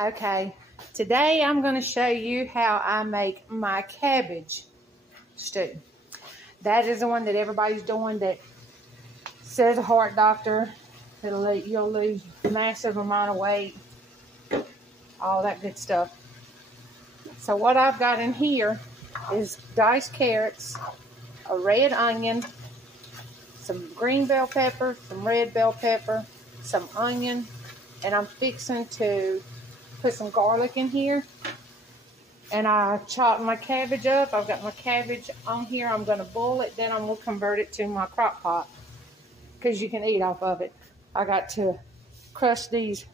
Okay, today I'm going to show you how I make my cabbage stew. That is the one that everybody's doing that says a heart doctor. You'll lose massive amount of weight, all that good stuff. So what I've got in here is diced carrots, a red onion, some green bell pepper, some red bell pepper, some onion, and I'm fixing to put some garlic in here. And I chopped my cabbage up. I've got my cabbage on here. I'm going to boil it, then I'm going to convert it to my crock pot because you can eat off of it. I got to crush these,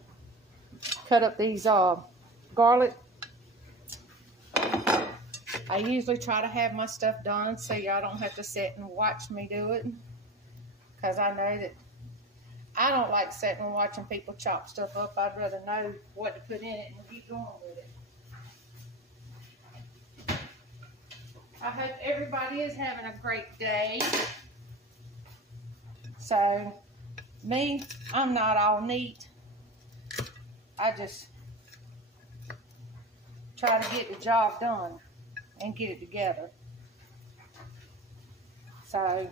cut up these garlic. I usually try to have my stuff done so y'all don't have to sit and watch me do it, because I know that I don't like sitting and watching people chop stuff up. I'd rather know what to put in it and keep going with it. I hope everybody is having a great day. So, me, I'm not all neat. I just try to get the job done and get it together. So,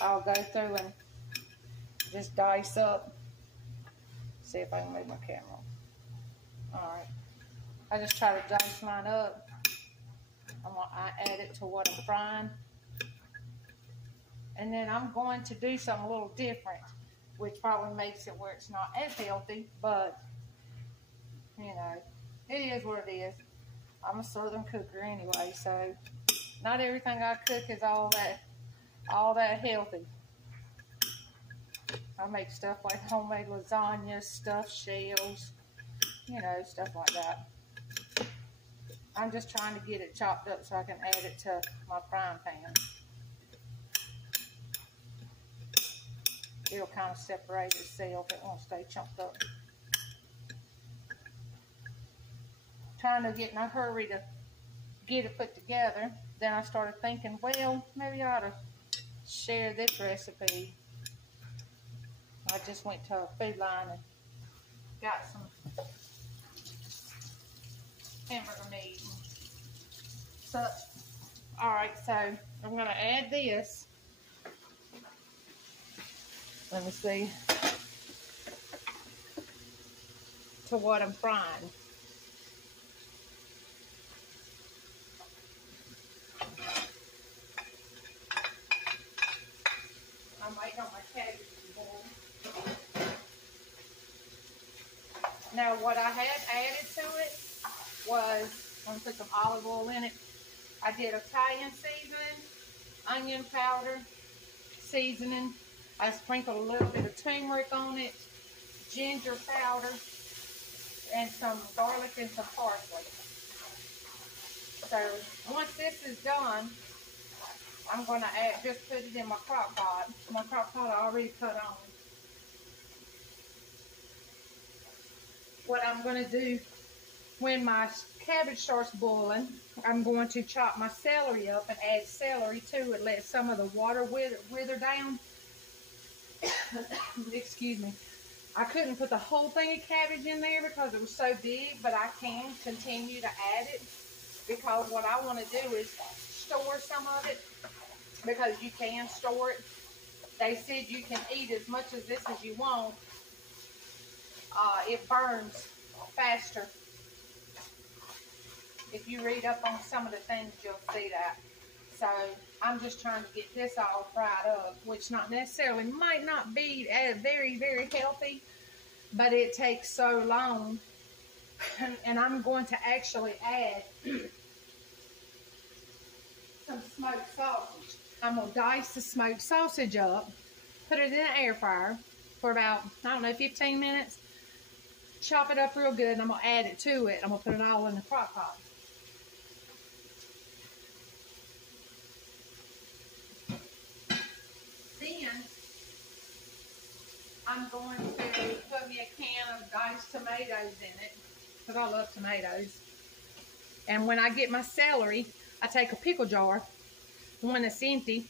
I'll go through and just dice up. See if I can move my camera. Alright. I just try to dice mine up. I add it to what I'm frying. And then I'm going to do something a little different, which probably makes it where it's not as healthy, but, you know, it is what it is. I'm a southern cooker anyway, so not everything I cook is all that healthy. I make stuff like homemade lasagna, stuffed shells, you know, stuff like that. I'm just trying to get it chopped up so I can add it to my frying pan. It'll kind of separate itself. It won't stay chopped up. Trying to get in a hurry to get it put together. Then I started thinking, well, maybe I ought to share this recipe. I just went to a Food Line and got some hamburger meat and such. Alright, so I'm going to add this. Let me see. To what I'm frying. I'm waiting on my cabbage to boil. Now what I had added to it was, I'm going to put some olive oil in it. I did Italian seasoning, onion powder, seasoning. I sprinkled a little bit of turmeric on it, ginger powder, and some garlic and some parsley. So once this is done, I'm going to just put it in my crock pot. My crock pot I already put on. What I'm going to do when my cabbage starts boiling, I'm going to chop my celery up and add celery to it. Let some of the water wither down. Excuse me. I couldn't put the whole thing of cabbage in there because it was so big, but I can continue to add it because what I want to do is store some of it, because you can store it. They said you can eat as much of this as you want. It burns faster. If you read up on some of the things, you'll see that. So I'm just trying to get this all fried up, which not necessarily might not be very, very healthy, but it takes so long. And I'm going to actually add some smoked sausage. I'm going to dice the smoked sausage up, put it in an air fryer for about, I don't know, 15 minutes. Chop it up real good, and I'm going to add it to it. I'm going to put it all in the crock pot. Then I'm going to put me a can of diced tomatoes in it, because I love tomatoes. And when I get my celery, I take a pickle jar, one that's empty,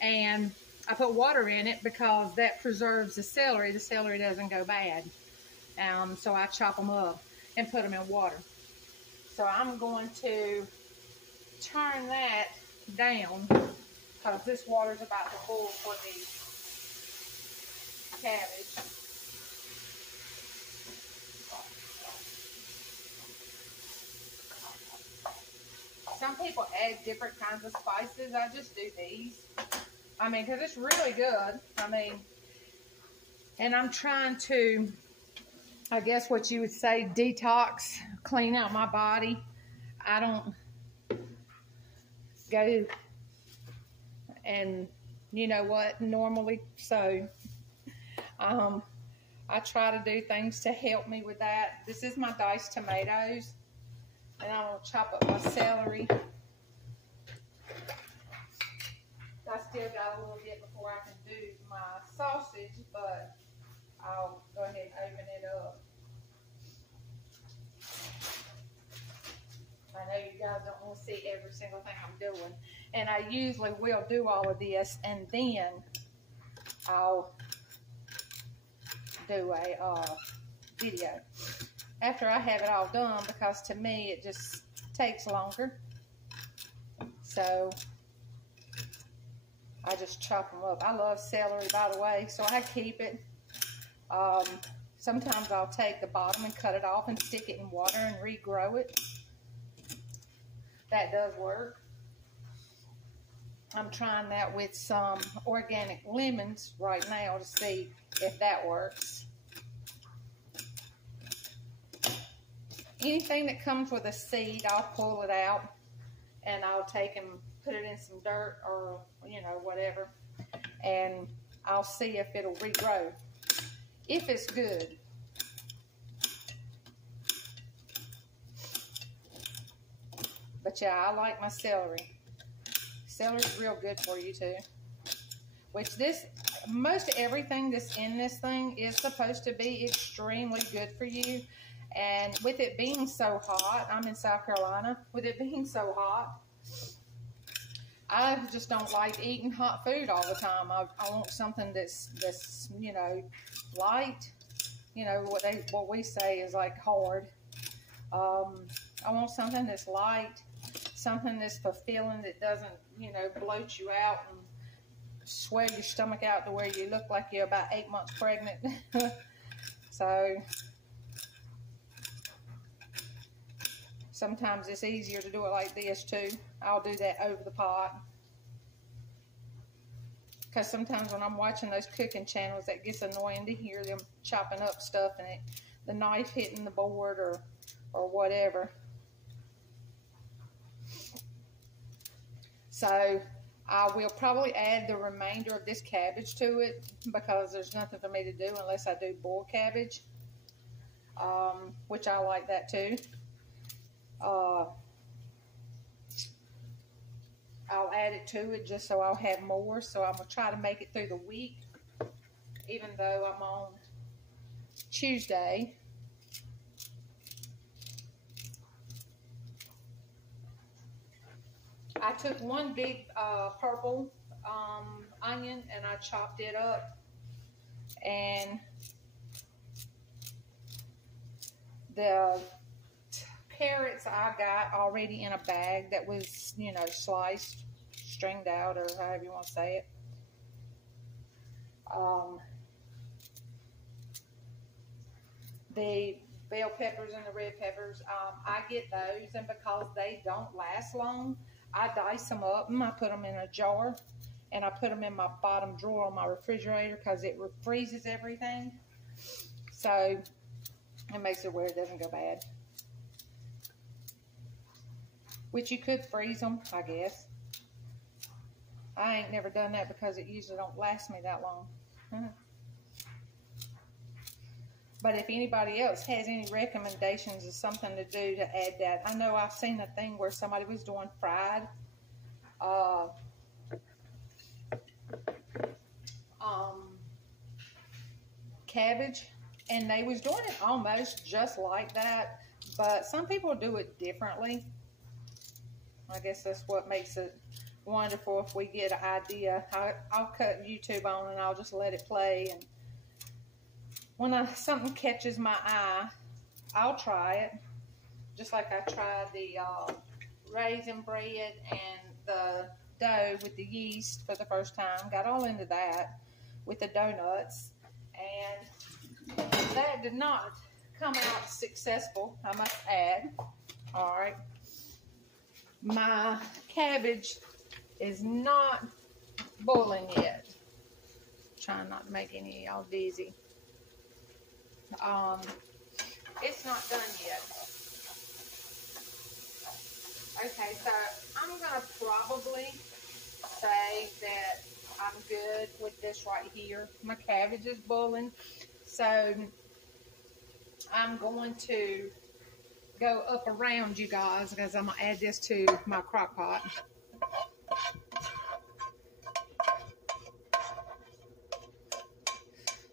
and I put water in it because that preserves the celery. The celery doesn't go bad. So I chop them up and put them in water. So I'm going to turn that down because this water is about to boil for the cabbage. Some people add different kinds of spices. I just do these. I mean, because it's really good. I mean, and I'm trying to, I guess what you would say, detox, clean out my body. I don't go and, you know what, normally. So, I try to do things to help me with that. This is my diced tomatoes. And I'm going to chop up my celery. I still got a little bit before I can do my sausage, but I'll go ahead and open it up. I know you guys don't want to see every single thing I'm doing. And I usually will do all of this, and then I'll do a video after I have it all done, because to me it just takes longer. So I just chop them up. I love celery, by the way, so I keep it. Sometimes I'll take the bottom and cut it off and stick it in water and regrow it. That does work. I'm trying that with some organic lemons right now to see if that works. Anything that comes with a seed, I'll pull it out and I'll take and put it in some dirt or, you know, whatever, and I'll see if it'll regrow, if it's good. But yeah, I like my celery. Celery's real good for you too. Which most everything that's in this thing is supposed to be extremely good for you. And with it being so hot, I'm in South Carolina, with it being so hot, I just don't like eating hot food all the time. I want something that's you know, light. You know, what we say is like hard. I want something that's light, something that's fulfilling, that doesn't, you know, bloat you out and swell your stomach out to where you look like you're about 8 months pregnant. So sometimes it's easier to do it like this too. I'll do that over the pot. Because sometimes when I'm watching those cooking channels, that gets annoying to hear them chopping up stuff and the knife hitting the board or whatever. So I will probably add the remainder of this cabbage to it, because there's nothing for me to do unless I do boiled cabbage, which I like that too. I'll add it to it just so I'll have more. So I'm going to try to make it through the week, even though I'm on Tuesday. I took one big purple onion and I chopped it up, and the carrots I got already in a bag that was, you know, sliced, stringed out, or however you want to say it. The bell peppers and the red peppers, I get those, and because they don't last long, I dice them up and I put them in a jar, and I put them in my bottom drawer on my refrigerator because it freezes everything. So it makes it where it doesn't go bad. Which you could freeze them, I guess. I ain't never done that because it usually don't last me that long. But if anybody else has any recommendations of something to do to add that. I know I've seen a thing where somebody was doing fried cabbage, and they was doing it almost just like that, but some people do it differently. I guess that's what makes it wonderful. If we get an idea, I'll cut YouTube on and I'll just let it play, and when something catches my eye, I'll try it. Just like I tried the raisin bread and the dough with the yeast for the first time. Got all into that with the donuts. And that did not come out successful, I must add. All right. My cabbage is not boiling yet. Trying not to make any of y'all dizzy. It's not done yet. Okay, so I'm going to probably say that I'm good with this right here. My cabbage is boiling. So I'm going to go up around you guys because I'm going to add this to my crock pot.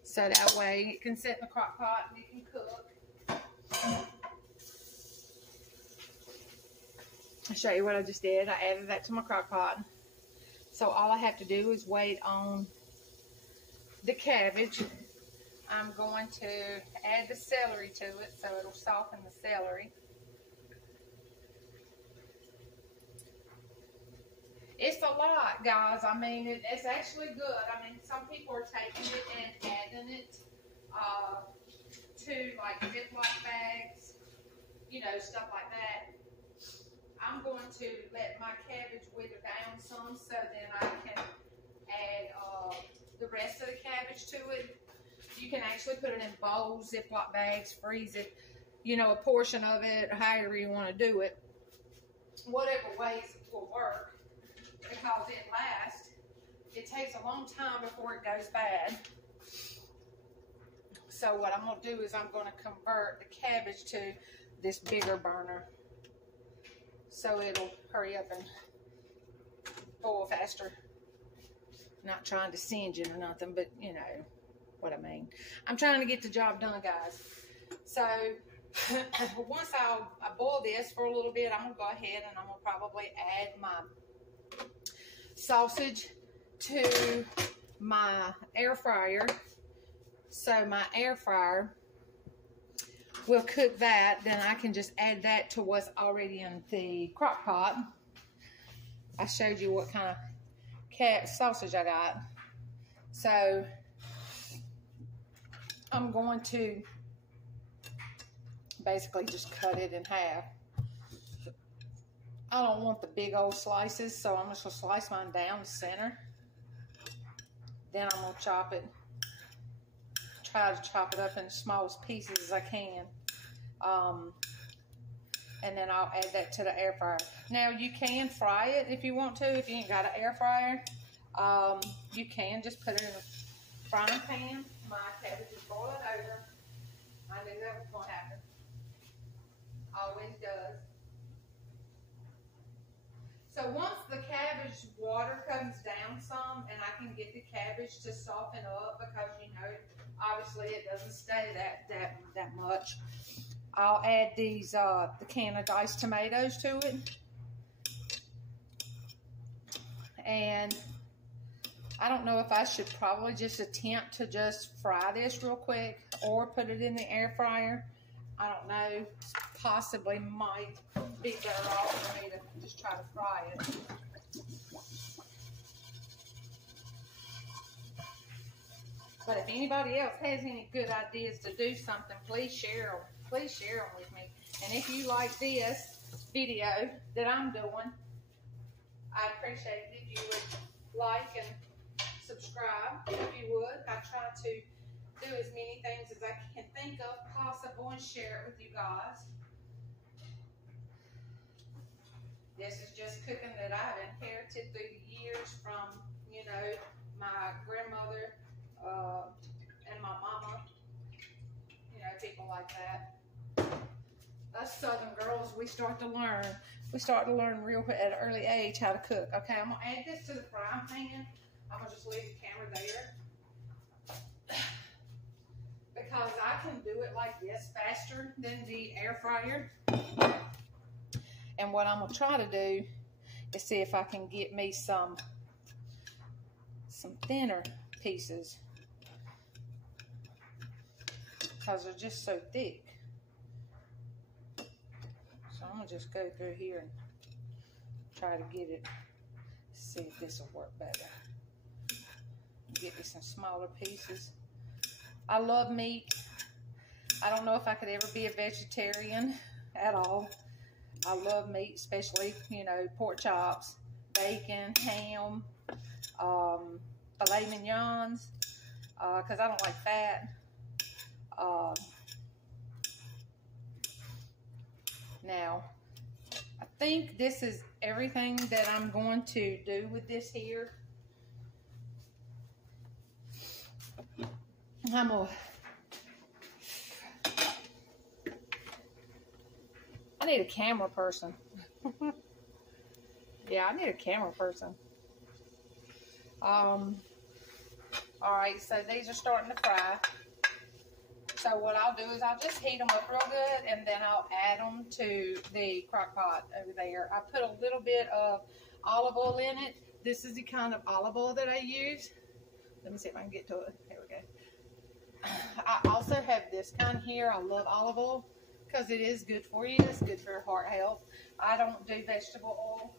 So that way it can sit in the crock pot and it can cook. I'll show you what I just did. I added that to my crock pot. So all I have to do is wait on the cabbage. I'm going to add the celery to it so it'll soften the celery. It's a lot, guys. I mean, it's actually good. I mean, some people are taking it and adding it to like Ziploc bags, you know, stuff like that. I'm going to let my cabbage wither down some so then I can add the rest of the cabbage to it. You can actually put it in bowls, Ziploc bags, freeze it, you know, a portion of it, however you want to do it. Whatever ways it will work. Because it lasts, it takes a long time before it goes bad. So what I'm going to do is I'm going to convert the cabbage to this bigger burner. So it'll hurry up and boil faster. Not trying to singe it or nothing, but you know what I mean. I'm trying to get the job done, guys. So once I boil this for a little bit, I'm going to go ahead and I'm going to probably add my sausage to my air fryer. So my air fryer will cook that. Then I can just add that to what's already in the crock pot. I showed you what kind of sausage I got. So I'm going to basically just cut it in half. I don't want the big old slices, so I'm just going to slice mine down the center. Then I'm going to chop it. Try to chop it up in the smallest pieces as I can. And then I'll add that to the air fryer. Now, you can fry it if you want to. If you ain't got an air fryer, you can just put it in a frying pan. My cabbage is boiling over. I knew that was going to happen. Always does. So once the cabbage water comes down some and I can get the cabbage to soften up, because you know, obviously it doesn't stay that much, I'll add these, the can of diced tomatoes to it. And I don't know if I should probably just attempt to just fry this real quick or put it in the air fryer. I don't know, possibly might be better off for me to just try to fry it. But if anybody else has any good ideas to do something, please share them. Please share them with me. And if you like this video that I'm doing, I appreciate it if you would like and subscribe, if you would. I try to do as many things as I can think of possible and share it with you guys. This is just cooking that I've inherited through the years from, you know, my grandmother and my mama, you know, people like that. Us Southern girls, we start to learn real at an early age how to cook. Okay, I'm gonna add this to the frying pan. I'm gonna just leave the camera there, because I can do it like this faster than the air fryer. And what I'm gonna try to do is see if I can get me some thinner pieces. because they're just so thick. So I'm gonna just go through here and try to get it. See if this will work better. Get me some smaller pieces. I love meat. I don't know if I could ever be a vegetarian at all. I love meat, especially, you know, pork chops, bacon, ham, filet mignons, because I don't like fat. Now, I think this is everything that I'm going to do with this here. I need a camera person. Yeah, I need a camera person. All right, so these are starting to fry. So what I'll do is I'll just heat them up real good, and then I'll add them to the crock pot over there. I put a little bit of olive oil in it. This is the kind of olive oil that I use. Let me see if I can get to it. Here we go. I also have this kind here. I love olive oil because it is good for you. It's good for your heart health. I don't do vegetable oil.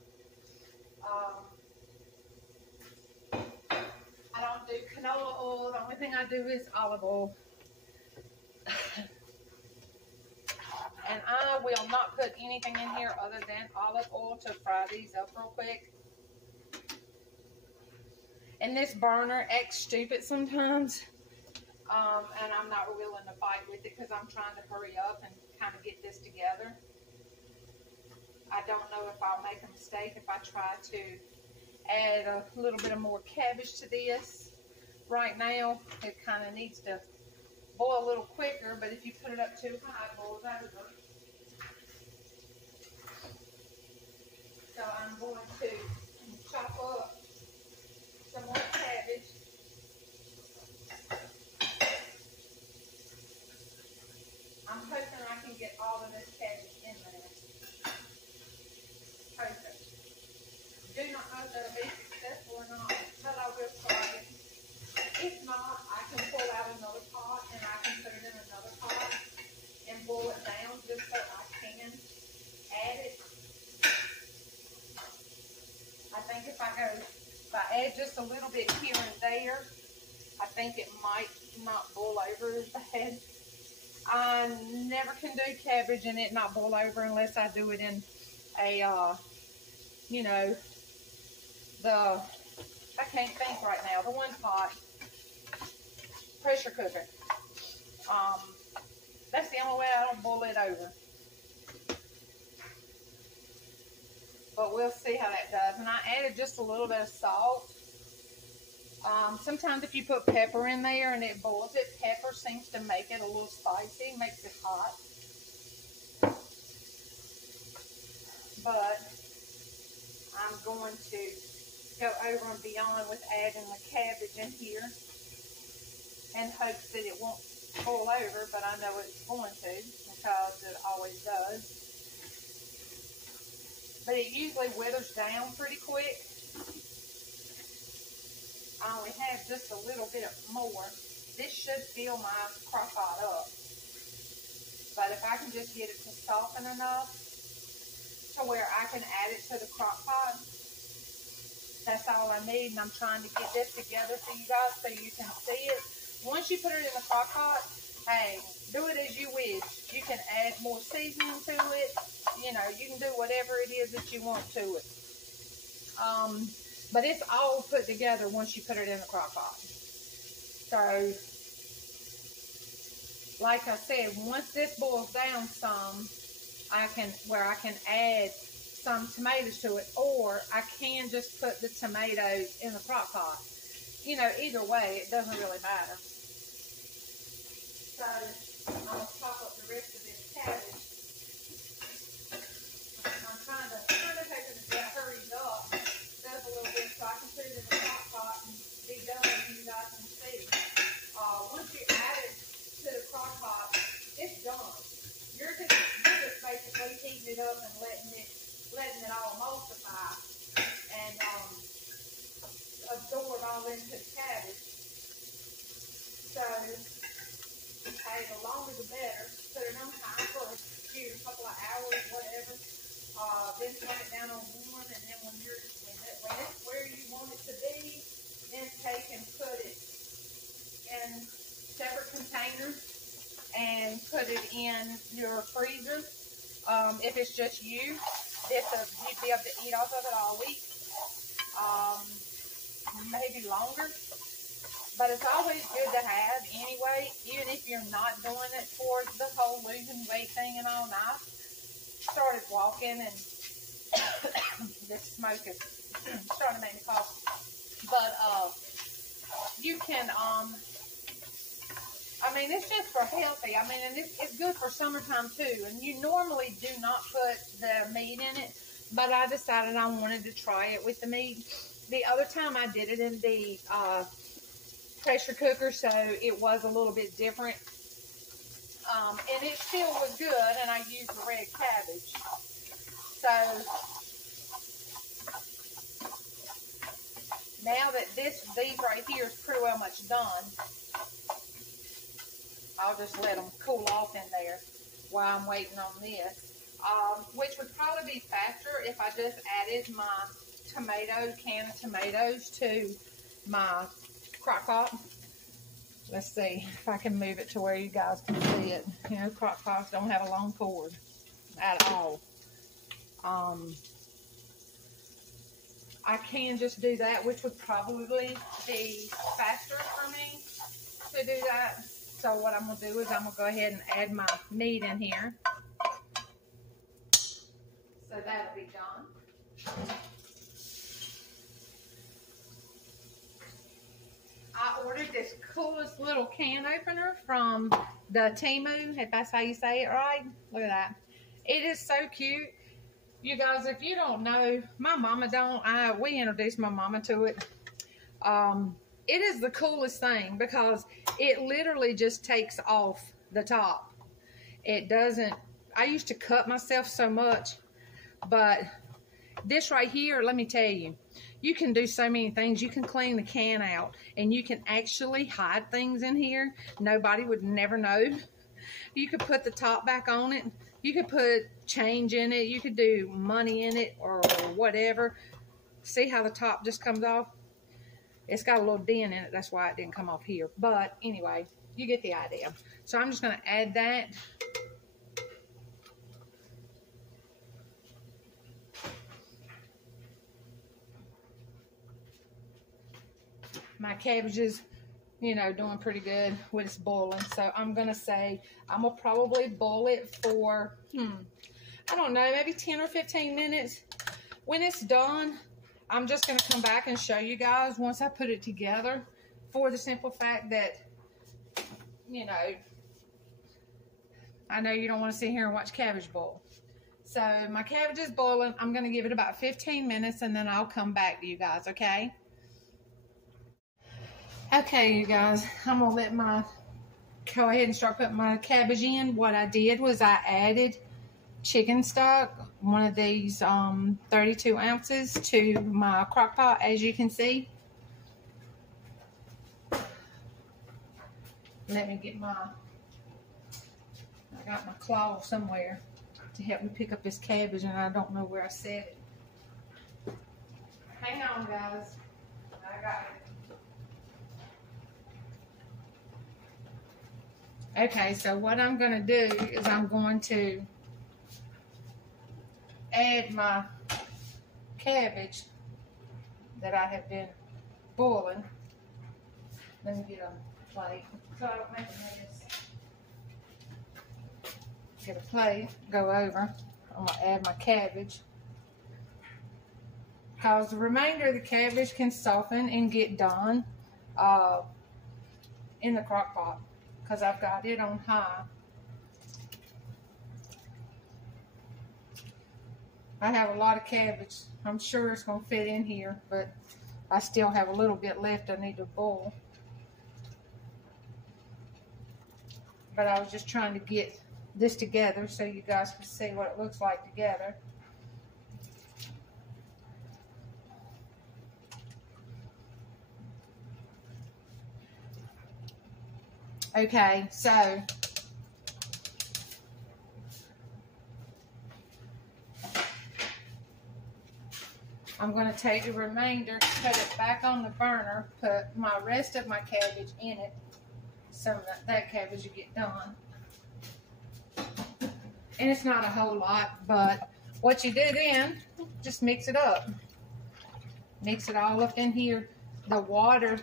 I don't do canola oil. The only thing I do is olive oil. And I will not put anything in here other than olive oil to fry these up real quick. And this burner acts stupid sometimes. And I'm not willing to fight with it because I'm trying to hurry up and kind of get this together. I don't know if I'll make a mistake if I try to add a little bit of more cabbage to this. Right now, it kind of needs to boil a little quicker, but if you put it up too high, it boils over. So I'm going to chop up some more cabbage. I'm hoping I can get all of this cabbage in there. Hoping. Do not know if that'll be successful or not, but I will try it. If not, I can pull out another pot and I can put it in another pot and boil it down just so I can add it. I think if I add just a little bit here and there, I think it might not boil over as bad. I never can do cabbage and it not boil over unless I do it in a, you know, I can't think right now, the one pot pressure cooker. That's the only way I don't boil it over. But we'll see how that does. And I added just a little bit of salt. Sometimes if you put pepper in there and it boils it, pepper seems to make it a little spicy, makes it hot. But I'm going to go over and beyond with adding the cabbage in here in hopes that it won't boil over, but I know it's going to because it always does. But it usually withers down pretty quick. I only have just a little bit more. This should fill my crock pot up. But if I can just get it to soften enough to where I can add it to the crock pot, that's all I need. And I'm trying to get this together for you guys so you can see it. Once you put it in the crock pot, hey, do it as you wish. You can add more seasoning to it. You know, you can do whatever it is that you want to it. But it's all put together once you put it in the crock pot. So, like I said, once this boils down some, I can add some tomatoes to it, or I can just put the tomatoes in the crock pot. You know, either way, it doesn't really matter. So, I'm going to chop up the rest of this cabbage. I'm trying to hoping to get hurried up just a little bit so I can put it in the crock pot and be done and you guys can see. Once you add it to the crock pot, it's done. You're just basically heating it up and letting it all emulsify and absorb all into the cabbage. So Okay, the longer the better. Put it on high for a couple of hours, whatever. Then turn it down on 1, and then when it's where you want it to be, then take and put it in separate containers and put it in your freezer. If it's just you, you'd be able to eat off of it all week, maybe longer. But it's always good to have anyway, even if you're not doing it for the whole losing weight thing and all night. Started walking and this smoke is starting to make me cough. But you can, I mean, it's just for healthy. I mean, and it's good for summertime too. And you normally do not put the meat in it, but I decided I wanted to try it with the meat. The other time I did it in the pressure cooker, so it was a little bit different. And it still was good, and I used the red cabbage. So now that these right here is pretty well much done, I'll just let them cool off in there while I'm waiting on this. Which would probably be faster if I just added my can of tomatoes to my crock pot. Let's see if I can move it to where you guys can see it. You know, crock pots don't have a long cord at all. I can just do that, which would probably be faster for me to do that. So what I'm going to do is I'm going to go ahead and add my meat in here. So that'll be done. I ordered this coolest little can opener from the Temu, if that's how you say it right. Look at that. It is so cute. You guys, if you don't know, my mama don't. We introduced my mama to it. It is the coolest thing because it literally just takes off the top. It doesn't. I used to cut myself so much, but this right here, let me tell you, you can do so many things. You can clean the can out, and you can actually hide things in here. Nobody would never know. You could put the top back on it. You could put change in it. You could do money in it or whatever. See how the top just comes off? It's got a little dent in it. That's why it didn't come off here. But anyway, you get the idea. So I'm just going to add that. My cabbages, you know, doing pretty good when it's boiling. So I'm going to say I'm going to probably boil it for, I don't know, maybe 10 or 15 minutes. When it's done, I'm just going to come back and show you guys once I put it together, for the simple fact that, you know, I know you don't want to sit here and watch cabbage boil. So my cabbage is boiling. I'm going to give it about 15 minutes and then I'll come back to you guys, okay? Okay, you guys, I'm going to go ahead and start putting my cabbage in. What I did was I added chicken stock, one of these 32 ounces, to my crock pot, as you can see. Let me get I got my claw somewhere to help me pick up this cabbage, and I don't know where I set it. Hang on, guys. I got it. Okay, so what I'm going to do is I'm going to add my cabbage that I have been boiling. Let me get a plate so I don't make a mess. Get a plate, go over. I'm going to add my cabbage, because the remainder of the cabbage can soften and get done in the crock pot, because I've got it on high. I have a lot of cabbage. I'm sure it's going to fit in here, but I still have a little bit left I need to boil. But I was just trying to get this together so you guys can see what it looks like together. Okay, so I'm going to take the remainder, put it back on the burner, put my rest of my cabbage in it. Some of that cabbage will get done. And it's not a whole lot, but what you do then, just mix it up. Mix it all up in here. The water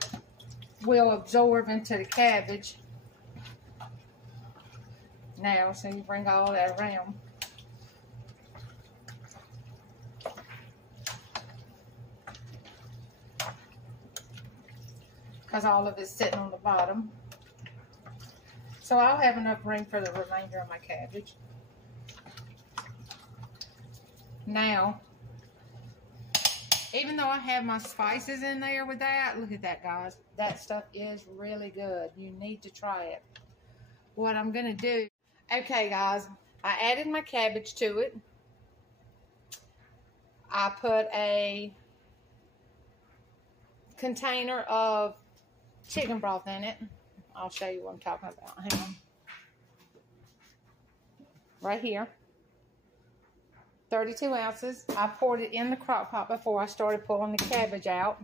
will absorb into the cabbage. Now, so you bring all that around. Because all of it's sitting on the bottom. So I'll have enough room for the remainder of my cabbage. Now, even though I have my spices in there with that, look at that, guys. That stuff is really good. You need to try it. What I'm going to do, okay, guys, I added my cabbage to it. I put a container of chicken broth in it. I'll show you what I'm talking about. Hang on. Right here. 32 ounces. I poured it in the crock pot before I started pulling the cabbage out.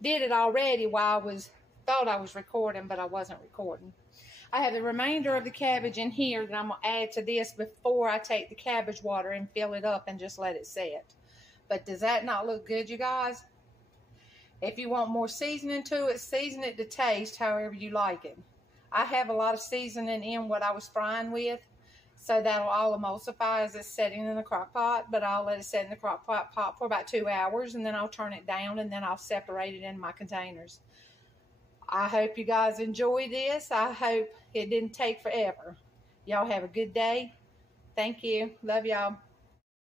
Did it already while thought I was recording, but I wasn't recording. I have the remainder of the cabbage in here that I'm going to add to this before I take the cabbage water and fill it up and just let it set. But does that not look good, you guys? If you want more seasoning to it, season it to taste however you like it. I have a lot of seasoning in what I was frying with, so that'll all emulsify as it's setting in the crock pot, but I'll let it set in the crock pot for about 2 hours, and then I'll turn it down, and then I'll separate it in my containers. I hope you guys enjoy this. I hope it didn't take forever. Y'all have a good day. Thank you. Love y'all.